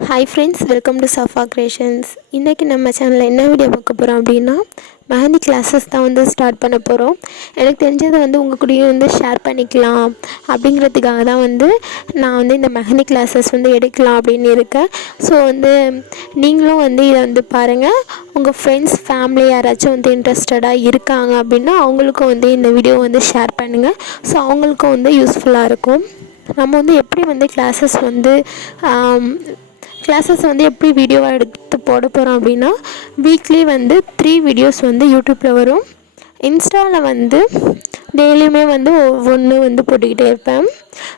Hi friends welcome to Safa creations இன்றைக்கி நம்ம சேனலில் என்ன வீடியோ பார்க்க போகிறோம் அப்படின்னா மெஹந்தி கிளாஸஸ் தான் வந்து ஸ்டார்ட் பண்ண போகிறோம் எனக்கு தெரிஞ்சதை வந்து உங்கள் கூடயும் வந்து ஷேர் பண்ணிக்கலாம். அப்படிங்கிறதுக்காக தான் வந்து நான் வந்து இந்த மெஹந்தி கிளாஸஸ் வந்து எடுக்கலாம் அப்படின்னு இருக்கேன். ஸோ வந்து நீங்களும் வந்து இதை வந்து பாருங்கள் உங்கள் ஃப்ரெண்ட்ஸ் ஃபேமிலி யாராச்சும் வந்து இன்ட்ரெஸ்டடாக இருக்காங்க அப்படின்னா அவங்களுக்கும் வந்து இந்த வீடியோ வந்து ஷேர் பண்ணுங்கள் ஸோ அவங்களுக்கும் வந்து யூஸ்ஃபுல்லாக இருக்கும். நம்ம வந்து எப்படி வந்து கிளாஸஸ் வந்து கிளாஸஸ் வந்து எப்படி வீடியோவாக எடுத்து போட போகிறோம் அப்படின்னா வீக்லி வந்து த்ரீ வீடியோஸ் வந்து யூடியூப்பில் வரும். இன்ஸ்டாவில் வந்து டெய்லியுமே வந்து ஒவ்வொன்று வந்து போட்டுக்கிட்டே இருப்பேன்.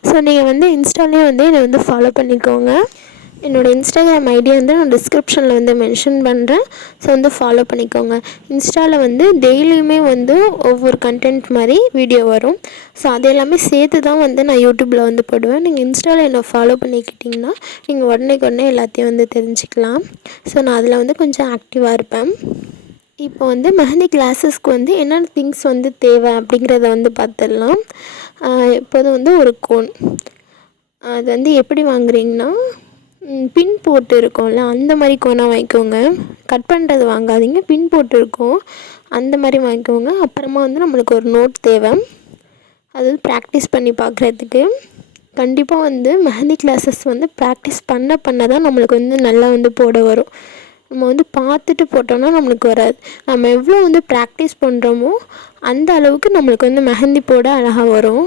ஸோ நீங்கள் வந்து இன்ஸ்டாலேயே வந்து என்னை வந்து ஃபாலோ பண்ணிக்கோங்க. என்னோடய இன்ஸ்டாகிராம் ஐடி வந்து நான் டிஸ்கிரிப்ஷனில் வந்து மென்ஷன் பண்ணுறேன் ஸோ வந்து ஃபாலோ பண்ணிக்கோங்க. இன்ஸ்டாவில் வந்து டெய்லியுமே வந்து ஒவ்வொரு கண்டென்ட் மாதிரி வீடியோ வரும். ஸோ அது எல்லாமே சேர்த்து தான் வந்து நான் யூடியூப்பில் வந்து போடுவேன். நீங்கள் இன்ஸ்டாவில் என்னை ஃபாலோ பண்ணிக்கிட்டிங்கன்னா நீங்கள் உடனே உடனே எல்லாத்தையும் வந்து தெரிஞ்சுக்கலாம். ஸோ நான் அதில் வந்து கொஞ்சம் ஆக்டிவாக இருப்பேன். இப்போ வந்து மெஹந்தி கிளாஸஸ்க்கு வந்து என்னென்ன திங்ஸ் வந்து தேவை அப்படிங்கிறத வந்து பார்த்துடலாம். இப்போது வந்து ஒரு கோன் அது வந்து எப்படி வாங்குறீங்கன்னா பின் போட்டு இருக்கும்ல அந்த மாதிரி கோனாக வாங்கிக்கோங்க. கட் பண்ணுறது வாங்காதீங்க பின் போட்டு இருக்கும். அந்த மாதிரி வாங்கிக்கோங்க. அப்புறமா வந்து நம்மளுக்கு ஒரு நோட் தேவை. அது வந்து ப்ராக்டிஸ் பண்ணி பார்க்குறதுக்கு கண்டிப்பாக வந்து மெஹந்தி கிளாஸஸ் வந்து ப்ராக்டிஸ் பண்ண பண்ண தான் நம்மளுக்கு வந்து நல்லா வந்து போட வரும். நம்ம வந்து பார்த்துட்டு போட்டோம்னா நம்மளுக்கு வராது. நம்ம எவ்வளோ வந்து ப்ராக்டிஸ் பண்ணுறோமோ அந்த அளவுக்கு நம்மளுக்கு வந்து மெஹந்தி போட அழகாக வரும்.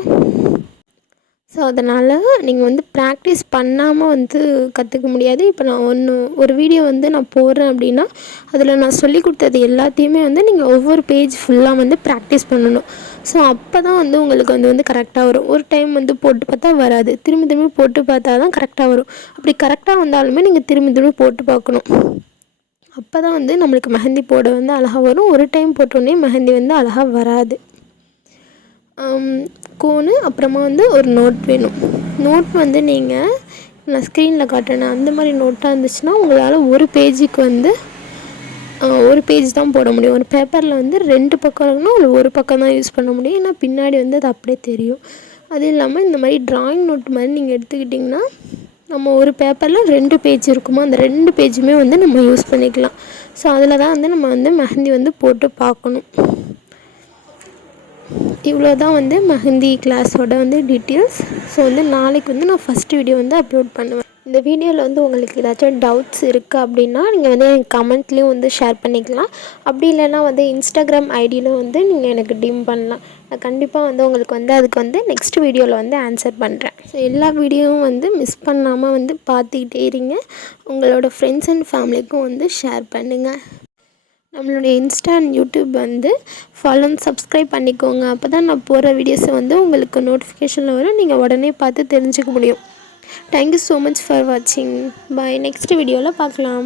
ஸோ அதனால் நீங்கள் வந்து ப்ராக்டிஸ் பண்ணாமல் வந்து கற்றுக்க முடியாது. இப்போ நான் ஒன்று ஒரு வீடியோ வந்து நான் போடுறேன் அப்படின்னா அதில் நான் சொல்லி கொடுத்தது எல்லாத்தையுமே வந்து நீங்கள் ஒவ்வொரு பேஜ் ஃபுல்லாக வந்து ப்ராக்டிஸ் பண்ணணும். ஸோ அப்போ தான் வந்து உங்களுக்கு வந்து வந்து கரெக்டாக வரும். ஒரு டைம் வந்து போட்டு பார்த்தா வராது. திரும்பி திரும்பி போட்டு பார்த்தா தான் கரெக்டாக வரும். அப்படி கரெக்டாக வந்தாலுமே நீங்கள் திரும்பி திரும்பி போட்டு பார்க்கணும். அப்போ தான் வந்து நம்மளுக்கு மெஹந்தி போட வந்து அழகாக வரும். ஒரு டைம் போட்டோடனே மெஹந்தி வந்து அழகாக வராது. கோனு அப்புறமா வந்து ஒரு நோட் வேணும். நோட் வந்து நீங்கள் நான் ஸ்க்ரீனில் காட்டுறேன். அந்த மாதிரி நோட்டாக இருந்துச்சுன்னா உங்களால் ஒரு பேஜுக்கு வந்து ஒரு பேஜ் தான் போட முடியும். ஒரு பேப்பரில் வந்து ரெண்டு பக்கம் இருக்குன்னா ஒரு ஒரு பக்கம் தான் யூஸ் பண்ண முடியும். ஏன்னா பின்னாடி வந்து அது அப்படியே தெரியும். அது இல்லாமல் இந்த மாதிரி ட்ராயிங் நோட் மாதிரி நீங்கள் எடுத்துக்கிட்டிங்கன்னா நம்ம ஒரு பேப்பரில் ரெண்டு பேஜ் இருக்குமோ அந்த ரெண்டு பேஜுமே வந்து நம்ம யூஸ் பண்ணிக்கலாம். ஸோ அதில் தான் வந்து நம்ம வந்து மெஹந்தி வந்து போட்டு பார்க்கணும். இவ்வளோ தான் வந்து மெஹந்தி கிளாஸோட வந்து டீட்டெயில்ஸ் ஸோ வந்து நாளைக்கு வந்து நான் ஃபஸ்ட் வீடியோ வந்து அப்லோட் பண்ணுவேன். இந்த வீடியோவில் வந்து உங்களுக்கு ஏதாச்சும் டவுட்ஸ் இருக்குது அப்படின்னா நீங்கள் வந்து எனக்கு கமெண்ட்லேயும் வந்து ஷேர் பண்ணிக்கலாம். அப்படி இல்லைன்னா வந்து இன்ஸ்டாகிராம் ஐடியில் வந்து நீங்கள் எனக்கு டிம் பண்ணலாம். நான் கண்டிப்பாக வந்து உங்களுக்கு வந்து அதுக்கு வந்து நெக்ஸ்ட் வீடியோவில் வந்து ஆன்சர் பண்ணுறேன் ஸோ எல்லா வீடியோவும் வந்து மிஸ் பண்ணாமல் வந்து பார்த்துக்கிட்டே இருங்க. உங்களோட ஃப்ரெண்ட்ஸ் அண்ட் ஃபேமிலிக்கும் வந்து ஷேர் பண்ணுங்கள் நம்மளுடைய இன்ஸ்டா அண்ட் யூடியூப் வந்து ஃபாலோ சப்ஸ்கிரைப் பண்ணிக்கோங்க. அப்போ தான் நான் போகிற வீடியோஸை வந்து உங்களுக்கு நோட்டிஃபிகேஷனில் வரும். நீங்கள் உடனே பார்த்து தெரிஞ்சுக்க முடியும். தேங்க்யூ ஸோ மச் ஃபார் வாட்சிங் பாய் நெக்ஸ்ட் வீடியோவில் பார்க்கலாம்.